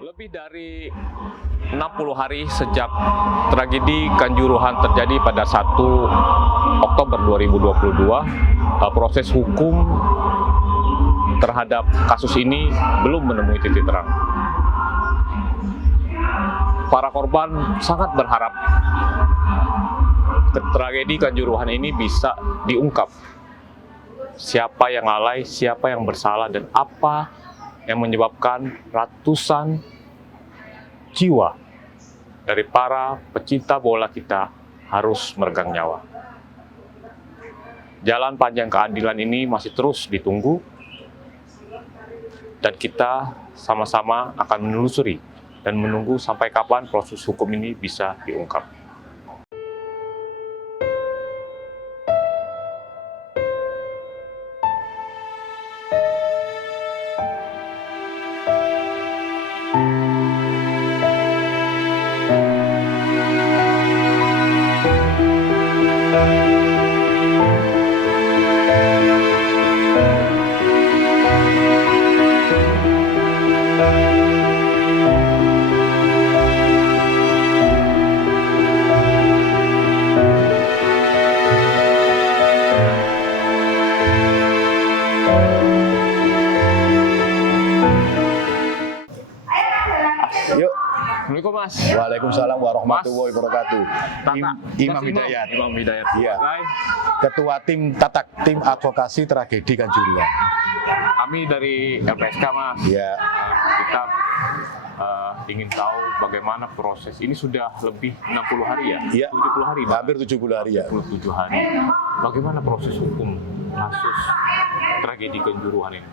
Lebih dari 60 hari sejak tragedi Kanjuruhan terjadi pada 1 Oktober 2022, proses hukum terhadap kasus ini belum menemui titik terang. Para korban sangat berharap tragedi Kanjuruhan ini bisa diungkap. Siapa yang lalai, siapa yang bersalah, dan apa yang menyebabkan ratusan jiwa dari para pecinta bola kita harus meregang nyawa. Jalan panjang keadilan ini masih terus ditunggu, dan kita sama-sama akan menelusuri dan menunggu sampai kapan proses hukum ini bisa diungkap. Assalamualaikum Mas. Waalaikumsalam warahmatullahi wabarakatuh. Imam Hidayat. Imam Hidayat. Iya. Ketua tim Tatak, tim advokasi tragedi Kanjuruhan. Kami dari LPSK Mas. Iya. Kita ingin tahu bagaimana proses ini sudah lebih 60 hari ya? Iya. 70 hari. Hampir 70 hari ya. 77 hari. Bagaimana proses hukum kasus tragedi Kanjuruhan ini?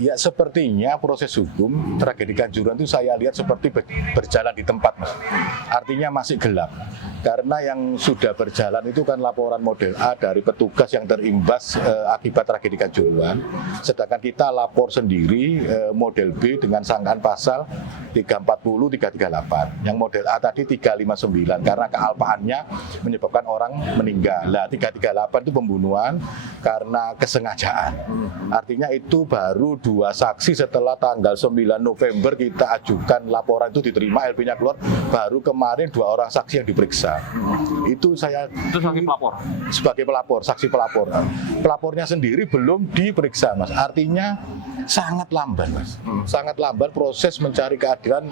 Ya, sepertinya proses hukum tragedi Kanjuruhan itu saya lihat seperti berjalan di tempat, Mas. Artinya masih gelap. Karena yang sudah berjalan itu kan laporan model A dari petugas yang terimbas akibat tragedi Kanjuruhan. Sedangkan kita lapor sendiri model B dengan sangkaan pasal 340, 338. Yang model A tadi 359 karena kealpaannya menyebabkan orang meninggal. Nah, 338 itu pembunuhan karena kesengajaan. Artinya itu baru 2 saksi setelah tanggal 9 November kita ajukan laporan itu diterima, LP-nya keluar, baru kemarin 2 orang saksi yang diperiksa. Itu sebagai pelapor? Sebagai pelapor, saksi pelapor. Pelapornya sendiri belum diperiksa, Mas. Artinya sangat lamban, Mas. Sangat lamban proses mencari keadilan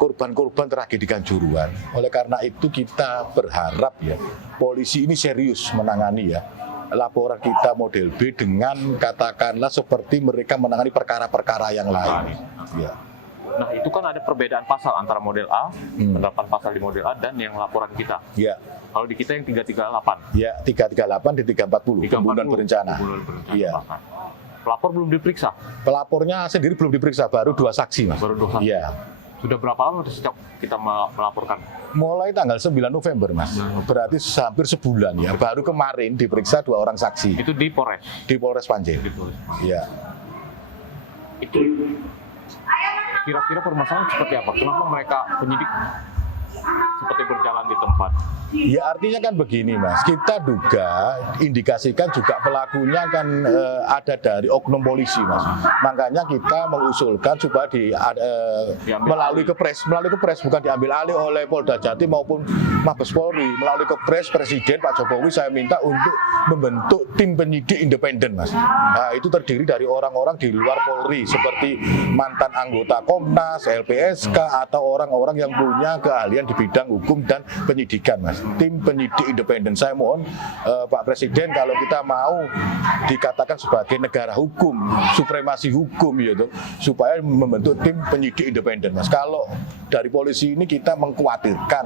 korban-korban tragedi Kanjuruhan. Oleh karena itu kita berharap ya, polisi ini serius menangani ya laporan kita model B dengan katakanlah seperti mereka menangani perkara-perkara yang lain. Ya. Nah, itu kan ada perbedaan pasal antara model A, penerapan pasal di model A dan yang laporan kita. Ya. Kalau di kita yang 338. Ya, 338 di 340, pembunuhan berencana. Iya. Pelapor belum diperiksa? Pelapornya sendiri belum diperiksa, baru 2 saksi, Mas. Baru 2 saksi? Iya. Sudah berapa lama sejak kita melaporkan? Mulai tanggal 9 November, Mas. Berarti hampir sebulan ya. Baru kemarin diperiksa 2 orang saksi. Itu di Polres? Di Polres Panjen. Iya. Itu kira-kira permasalahan seperti apa? Kenapa mereka penyidik seperti berjalan di tempat? Ya artinya kan begini Mas, kita duga, indikasikan juga pelakunya kan ada dari oknum polisi Mas. Makanya kita mengusulkan supaya melalui kepres bukan diambil alih oleh Polda Jatim maupun Mabes Polri. Melalui kepres Presiden Pak Jokowi saya minta untuk membentuk tim penyidik independen Mas. Nah itu terdiri dari orang-orang di luar Polri seperti mantan anggota Komnas, LPSK atau orang-orang yang punya keahlian di bidang hukum dan penyidikan Mas. Tim penyidik independen. Saya mohon Pak Presiden kalau kita mau dikatakan sebagai negara hukum, supremasi hukum gitu, supaya membentuk tim penyidik independen Mas. Kalau dari polisi ini kita mengkhawatirkan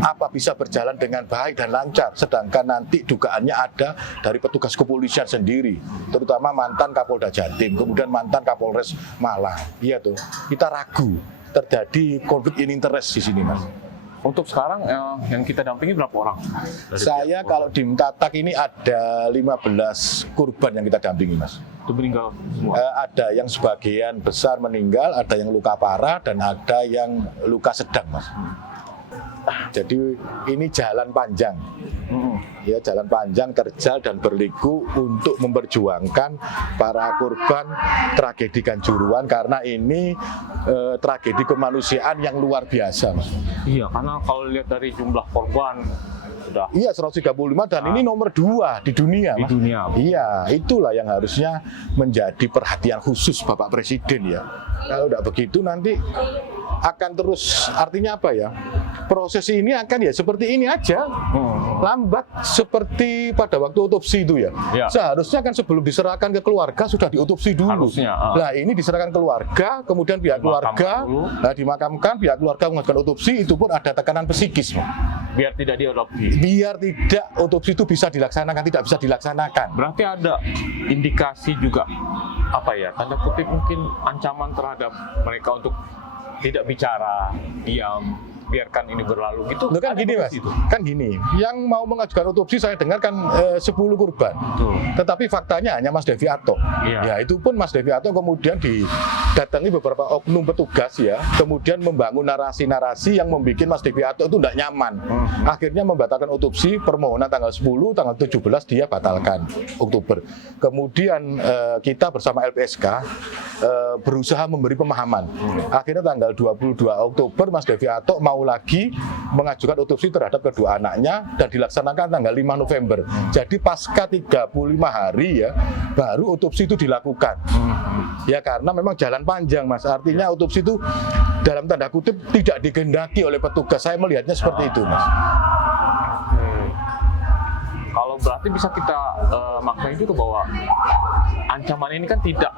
apa bisa berjalan dengan baik dan lancar, sedangkan nanti dugaannya ada dari petugas kepolisian sendiri, terutama mantan Kapolda Jatim, kemudian mantan Kapolres Malang. Iya tuh, kita ragu terjadi konflik interest di sini Mas. Untuk sekarang yang kita dampingi berapa orang? Saya kalau di Mtatak ini ada 15 korban yang kita dampingi Mas. Itu meninggal semua? Ada yang sebagian besar meninggal, ada yang luka parah, dan ada yang luka sedang Mas. Jadi ini jalan panjang, ya jalan panjang terjal dan berliku untuk memperjuangkan para korban tragedi Kanjuruhan karena ini tragedi kemanusiaan yang luar biasa, Mas. Iya, karena kalau lihat dari jumlah korban sudah. Iya 135 dan ini nomor 2 di dunia, di Mas. dunia. Iya, itulah yang harusnya menjadi perhatian khusus Bapak Presiden ya. Kalau tidak begitu nanti akan terus, artinya apa ya? Proses ini akan ya seperti ini aja, lambat seperti pada waktu otopsi itu ya. Ya. Seharusnya kan sebelum diserahkan ke keluarga sudah diotopsi dulu. Harusnya. Nah ini diserahkan keluarga, kemudian pihak keluarga, dimakamkan, pihak keluarga mengajukan otopsi, itu pun ada tekanan psikis. Biar tidak diotopsi. Biar tidak otopsi itu bisa dilaksanakan, tidak bisa dilaksanakan. Berarti ada indikasi juga apa ya, tanda kutip mungkin ancaman terhadap mereka untuk tidak bicara, diam, biarkan ini berlalu gitu. Loh kan gini Mas, kan gini, yang mau mengajukan otopsi saya dengar kan 10 korban. Betul. Tetapi faktanya hanya Mas Devi Atok. Iya. Ya itu pun Mas Devi Atok kemudian didatangi beberapa oknum petugas ya, kemudian membangun narasi-narasi yang membuat Mas Devi Atok itu tidak nyaman. Akhirnya membatalkan otopsi, permohonan tanggal 10, tanggal 17 dia batalkan Oktober. Kemudian kita bersama LPSK berusaha memberi pemahaman. Akhirnya tanggal 22 Oktober Mas Devi Atok mau lagi mengajukan otopsi terhadap kedua anaknya dan dilaksanakan tanggal 5 November. Jadi pasca 35 hari ya baru otopsi itu dilakukan. Ya karena memang jalan panjang Mas. Artinya otopsi itu dalam tanda kutip tidak dikehendaki oleh petugas. Saya melihatnya seperti itu Mas. Kalau berarti bisa kita maknai juga bahwa ancaman ini kan tidak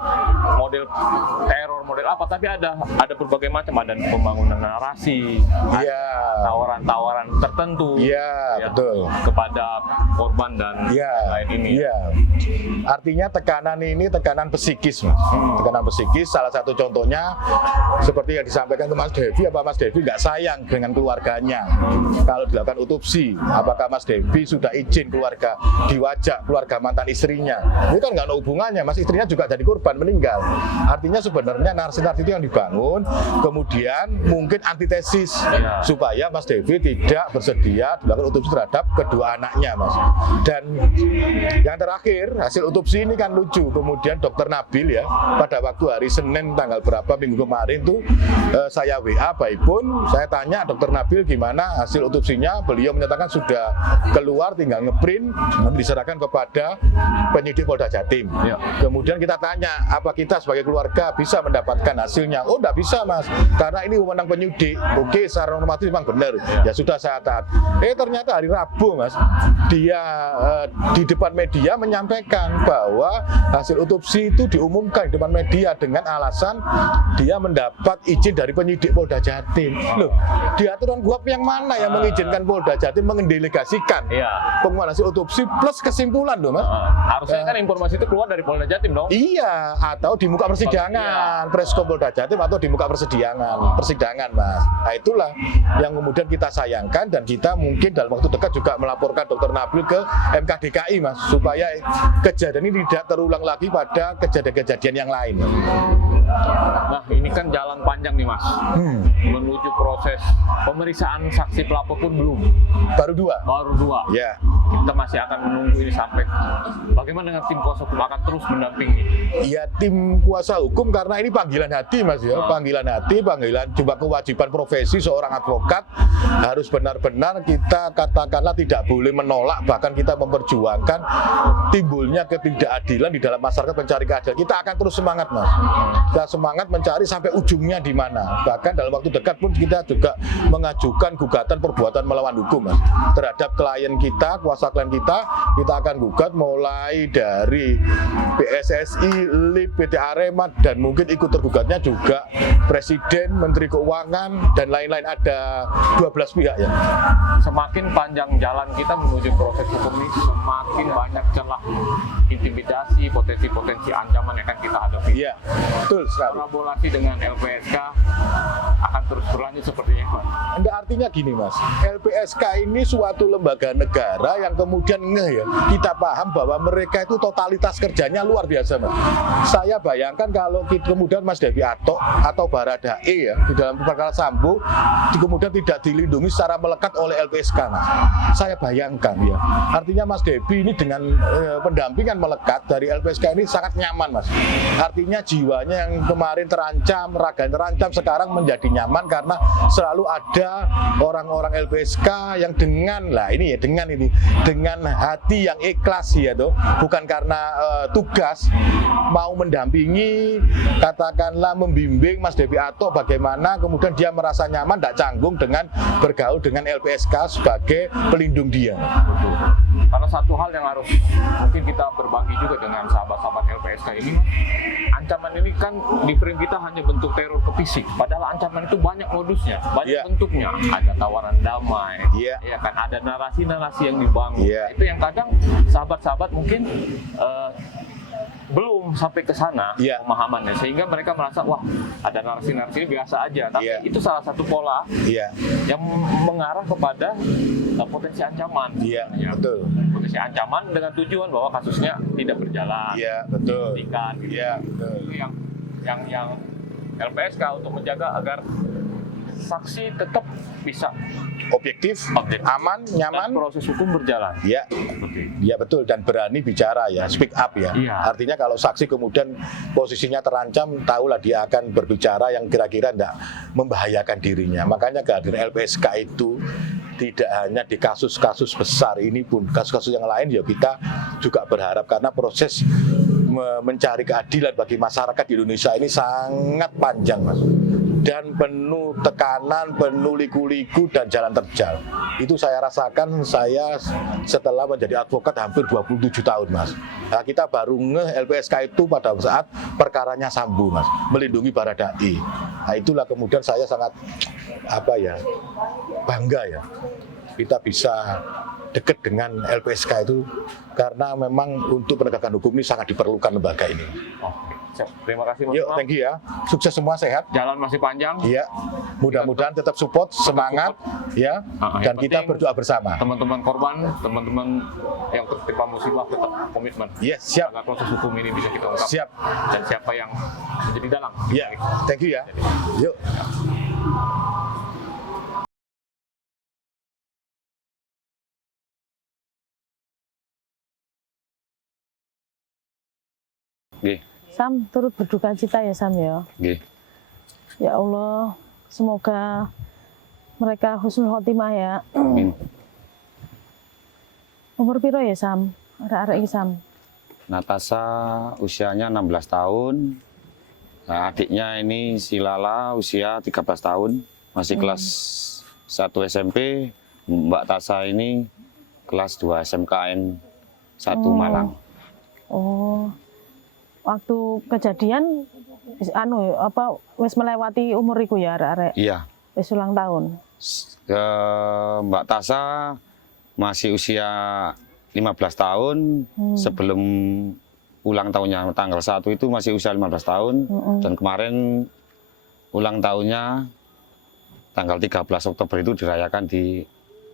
model teror, model apa, tapi ada berbagai macam, ada pembangunan narasi, Iya. tawaran-tawaran tertentu, Iya, ya, betul. kepada korban dan Iya, lain ini. iya. Artinya tekanan ini tekanan psikis, Mas. Tekanan psikis. Salah satu contohnya seperti yang disampaikan ke Mas Devi, apa Mas Devi nggak sayang dengan keluarganya? Kalau dilakukan otopsi, apakah Mas Devi sudah izin keluarga diwajak keluarga mantan istrinya? Ini kan nggak ada hubungannya, Mas. Istrinya juga jadi korban meninggal. Artinya sebenarnya narasi-narasi itu yang dibangun, kemudian mungkin antitesis supaya Mas Devi tidak bersedia dilakukan otopsi terhadap kedua anaknya, Mas. Dan yang terakhir, hasil otopsi ini kan lucu. Kemudian Dokter Nabil ya, pada waktu hari Senin tanggal berapa minggu kemarin tuh saya WA by phone, saya tanya Dokter Nabil gimana hasil otopsinya. Beliau menyatakan sudah keluar, tinggal ngeprint, diserahkan kepada penyidik Polda Jatim. Ya. Kemudian kita tanya, apa kita sebagai keluarga bisa mendapatkan hasilnya? Oh, enggak bisa, Mas, karena ini wewenang penyidik. Oke, secara normatif memang benar. Ya sudah, saya taat. Ternyata hari Rabu, Mas, dia di depan media menyampaikan bahwa hasil otopsi itu diumumkan di depan media dengan alasan dia mendapat izin dari penyidik Polda Jatim. Loh, di aturan GUAP yang mana yang mengizinkan Polda Jatim mendelegasikan pengumuman hasil otopsi plus kesimpulan loh, Mas? Harusnya kan informasi itu keluar dari Polda Jatim dong. Iya, atau di muka persidangan, Preskom Polda Jatim, atau di muka persidangan, Mas. Nah itulah yang kemudian kita sayangkan, dan kita mungkin dalam waktu dekat juga melaporkan Dokter Nabil ke MKDKI, Mas, supaya kejadian ini tidak terulang lagi pada kejadian-kejadian yang lain. Nah, ini kan jalan panjang nih Mas. Menuju proses pemeriksaan saksi pelapor pun belum. Baru 2. Baru 2. Ya. Kita masih akan menunggu ini sampai. Bagaimana dengan tim kuasa hukum akan terus mendampingi? Ya, tim kuasa hukum karena ini panggilan hati Mas ya, panggilan hati, panggilan juga kewajiban profesi seorang advokat harus benar-benar kita katakanlah tidak boleh menolak, bahkan kita memperjuangkan timbulnya ketidakadilan di dalam masyarakat mencari keadilan. Kita akan terus semangat Mas. Kita semangat mencari sampai ujungnya di mana. Bahkan dalam waktu dekat pun kita juga mengajukan gugatan perbuatan melawan hukum Mas terhadap klien kita, kuasa klien kita akan gugat mulai dari PSSI, LIP, PT Arema, dan mungkin ikut tergugatnya juga Presiden, Menteri Keuangan, dan lain-lain, ada 12 pihak ya. Semakin panjang jalan kita menuju proses hukum ini, semakin banyak celah intimidasi, potensi-potensi ancaman yang akan kita hadapi. Iya, betul sekali. Kolaborasi dengan LPSK akan terus berlanjut sepertinya Pak. Anda artinya gini Mas, LPSK ini suatu lembaga negara yang kemudian ya, kita paham bahwa mereka itu totalitas kerjanya luar biasa Mas. Saya bayangkan kalau kemudian Mas Devi Atok atau Baradae ya di dalam perkara Sambo kemudian tidak dilindungi secara melekat oleh LPSK Mas. Saya bayangkan ya. Artinya Mas Devi ini dengan pendampingan melekat dari LPSK ini sangat nyaman Mas. Artinya jiwanya yang kemarin terancam, raganya terancam, sekarang menjadi nyaman karena selalu ada orang-orang LPSK yang dengan hati yang ikhlas ya tuh, bukan karena tugas, mau mendampingi, katakanlah membimbing Mas Devi Atok bagaimana kemudian dia merasa nyaman, tidak canggung dengan bergaul dengan LPSK sebagai pelindung dia. Betul. Karena satu hal yang harus mungkin kita berbagi juga dengan sahabat-sahabat LPSK ini, Mas, ancaman ini kan di frame kita hanya bentuk teror ke fisik, padahal ancaman itu banyak modusnya, banyak bentuknya. Ada tawaran damai, ya kan, ada narasi-narasi yang dibangun. Itu yang kadang sahabat-sahabat mungkin belum sampai ke sana pemahamannya, sehingga mereka merasa wah ada narasi-narasi ini biasa aja, tapi itu salah satu pola yang mengarah kepada potensi ancaman. Betul. Potensi ancaman dengan tujuan bahwa kasusnya tidak berjalan. Betul. Hentikan, gitu. Betul. Itu yang LPSK untuk menjaga agar saksi tetap bisa objektif, aman, nyaman, dan proses hukum berjalan. Ya betul, dan berani bicara ya, speak up ya. Artinya kalau saksi kemudian posisinya terancam, tahulah dia akan berbicara yang kira-kira tidak membahayakan dirinya. Makanya kehadiran LPSK itu tidak hanya di kasus-kasus besar ini pun, kasus-kasus yang lain ya kita juga berharap, karena proses mencari keadilan bagi masyarakat di Indonesia ini sangat panjang Mas, dan penuh tekanan, penuh liku-liku dan jalan terjal. Itu saya rasakan saya setelah menjadi advokat hampir 27 tahun Mas. Nah, kita baru LPSK itu pada saat perkaranya Sambo Mas, melindungi Baradae. Nah, itulah kemudian saya sangat bangga ya kita bisa dekat dengan LPSK itu, karena memang untuk penegakan hukum ini sangat diperlukan lembaga ini. Terima kasih Mas. Yuk, thank you ya. Sukses semua, sehat. Jalan masih panjang. Iya. Mudah-mudahan tetap support, semangat ya. Dan kita berdoa bersama. Teman-teman korban, teman-teman yang tertimpa musibah tetap komitmen. Siap. Agar proses hukum ini bisa kita ungkap. Siap. Dan siapa yang menjadi dalang. Thank you ya. Yuk. Sam, turut berduka cita ya Sam ya. Ya Allah, semoga mereka husnul khotimah ya. Umur piro ya Sam? Arek-arek iki Sam. Natasha usianya 16 tahun. Nah, adiknya ini si Lala usia 13 tahun, masih kelas 1 SMP. Mbak Tasha ini kelas 2 SMKN 1 Malang. Waktu kejadian wis melewati umur iku ya arek-arek. Iya. Wis ulang tahun. Mbak Tasha masih usia 15 tahun, sebelum ulang tahunnya tanggal 1 itu masih usia 15 tahun, dan kemarin ulang tahunnya tanggal 13 Oktober itu dirayakan di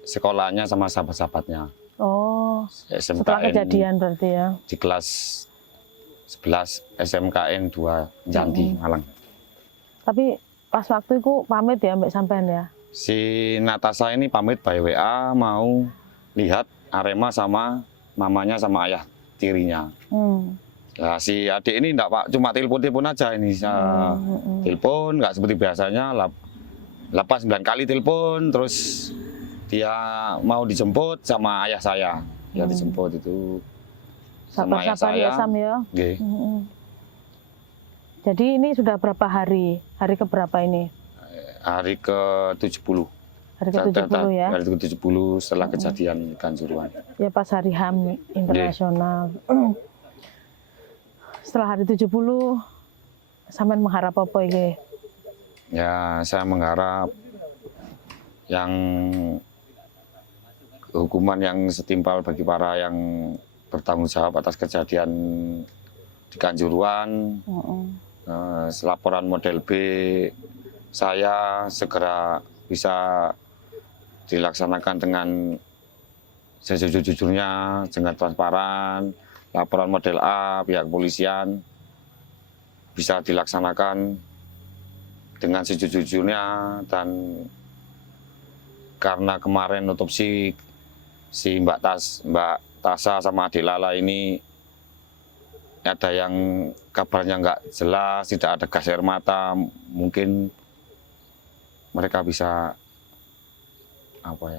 sekolahnya sama sahabat-sahabatnya. Setelah kejadian berarti ya. Di kelas 11 SMKN 2 Janti, Malang. Tapi pas waktu itu pamit ya mbak sampean ya? Si Natasha ini pamit by WA mau lihat Arema sama mamanya sama ayah tirinya. Nah, si adik ini enggak Pak, cuma telepon aja ini. Telepon nggak seperti biasanya, 8-9 kali telepon, terus dia mau dijemput sama ayah saya. Ya dijemput itu sama ayah Sabar-sabar ya saya. Sam ya. Nggih. Jadi ini sudah berapa hari? Hari keberapa ini? Hari ke-70. Hari ke-70 ya? Hari ke-70 setelah kejadian Kanjuruhan. Ya pas hari HAM internasional. Setelah hari 70, sampean mengharap apa ini? Ya, saya mengharap yang hukuman yang setimpal bagi para yang bertanggung jawab atas kejadian di Kanjuruhan. Laporan model B saya segera bisa dilaksanakan dengan sejujur-jujurnya, dengan transparan. Laporan model A pihak kepolisian bisa dilaksanakan dengan sejujur-jujurnya, dan karena kemarin otopsi si Mbak Tasha sama adik Lala ini ada yang kabarnya nggak jelas, tidak ada gas air mata, mungkin mereka bisa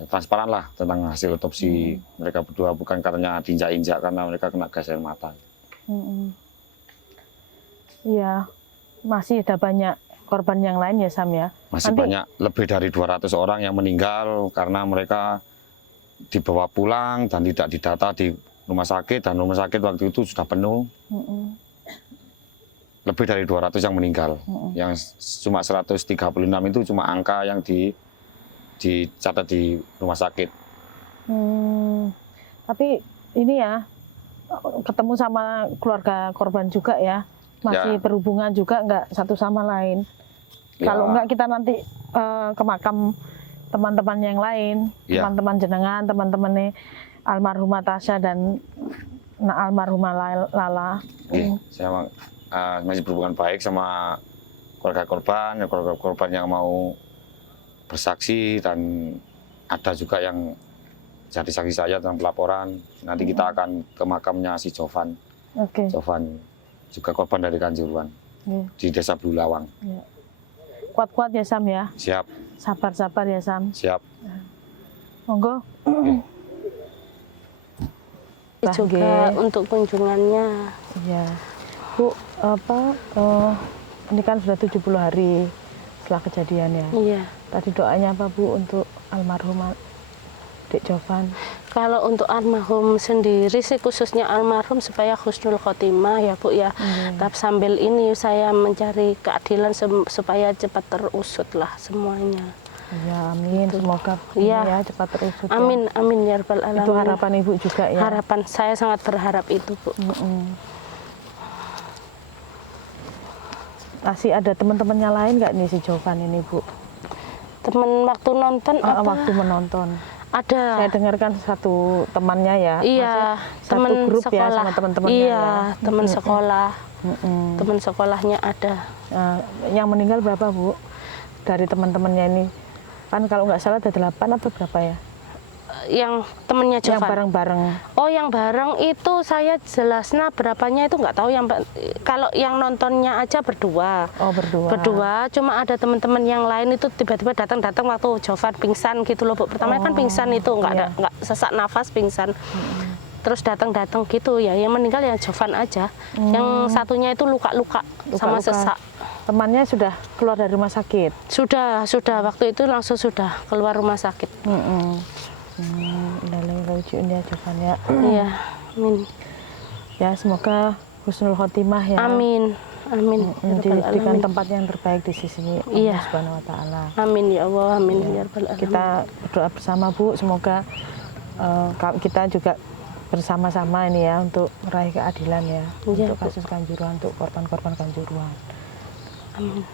transparan lah tentang hasil otopsi mereka berdua, bukan karena diinjak-injak, karena mereka kena gas air mata. Iya, masih ada banyak korban yang lain ya Sam ya? Masih banyak, lebih dari 200 orang yang meninggal karena mereka dibawa pulang dan tidak didata di rumah sakit, dan rumah sakit waktu itu sudah penuh. Lebih dari 200 yang meninggal. Yang cuma 136 itu cuma angka yang dicatat di rumah sakit. Tapi ini ya, ketemu sama keluarga korban juga ya? Masih Ya. berhubungan juga nggak satu sama lain? Ya. Kalau nggak kita nanti ke makam teman-teman yang lain, Ya. teman-teman jenengan, teman-teman almarhumah Tasha dan almarhumah Lala. Saya masih berhubungan baik sama keluarga korban yang mau bersaksi, dan ada juga yang jadi saksi saya dalam pelaporan. Nanti kita akan ke makamnya si Jovan. Jovan juga korban dari Kanjuruhan di Desa Bulawang. Kuat-kuat ya Sam ya? Siap. Sabar-sabar ya Sam? Siap. Monggo. Juga untuk kunjungannya. Iya. Bu, ini kan sudah 70 hari setelah kejadian ya? Iya. Tadi doanya apa Bu untuk almarhum Dek Jovan? Kalau untuk almarhum sendiri sih, khususnya almarhum supaya husnul khotimah ya Bu ya. Tapi sambil ini saya mencari keadilan supaya cepat terusut lah semuanya. Ya amin, semoga ini ya cepat terusut. Amin, amin ya rabbal alamin. Itu harapan Ibu juga ya? Harapan saya, sangat berharap itu Bu. Masih ada teman-temannya lain nggak nih si Jovan ini Bu? Teman waktu nonton apa? Waktu menonton. Ada. Saya dengarkan satu temannya ya. Iya, satu grup sekolah. ya sama teman-temannya. Iya, ya. teman sekolah. Teman sekolahnya ada. Yang meninggal berapa Bu? Dari teman-temannya ini? Kan kalau nggak salah ada 8 atau berapa ya? Yang temennya Jovan. Yang bareng-bareng. Oh, yang bareng itu saya jelasnya berapanya itu nggak tahu. Kalau yang nontonnya aja berdua. Oh, berdua. Berdua. Cuma ada teman-teman yang lain itu tiba-tiba datang waktu Jovan pingsan gitu loh Bu. Pertamanya kan pingsan itu nggak sesak nafas, pingsan. Terus datang gitu ya. Yang meninggal yang Jovan aja. Yang satunya itu luka-luka sama sesak. Temannya sudah keluar dari rumah sakit? Sudah waktu itu langsung sudah keluar rumah sakit. Ya Jovan ya. Iya, amin. Ya semoga husnul khotimah ya. Amin, amin. Diberikan tempat yang terbaik di sisi Allah Subhanahu Wa Taala. Amin ya Allah, amin ya rabbal alamin. Kita berdoa bersama Bu, semoga kita juga bersama-sama ini ya untuk meraih keadilan ya, untuk kasus Kanjuruhan, untuk korban-korban Kanjuruhan. Amin.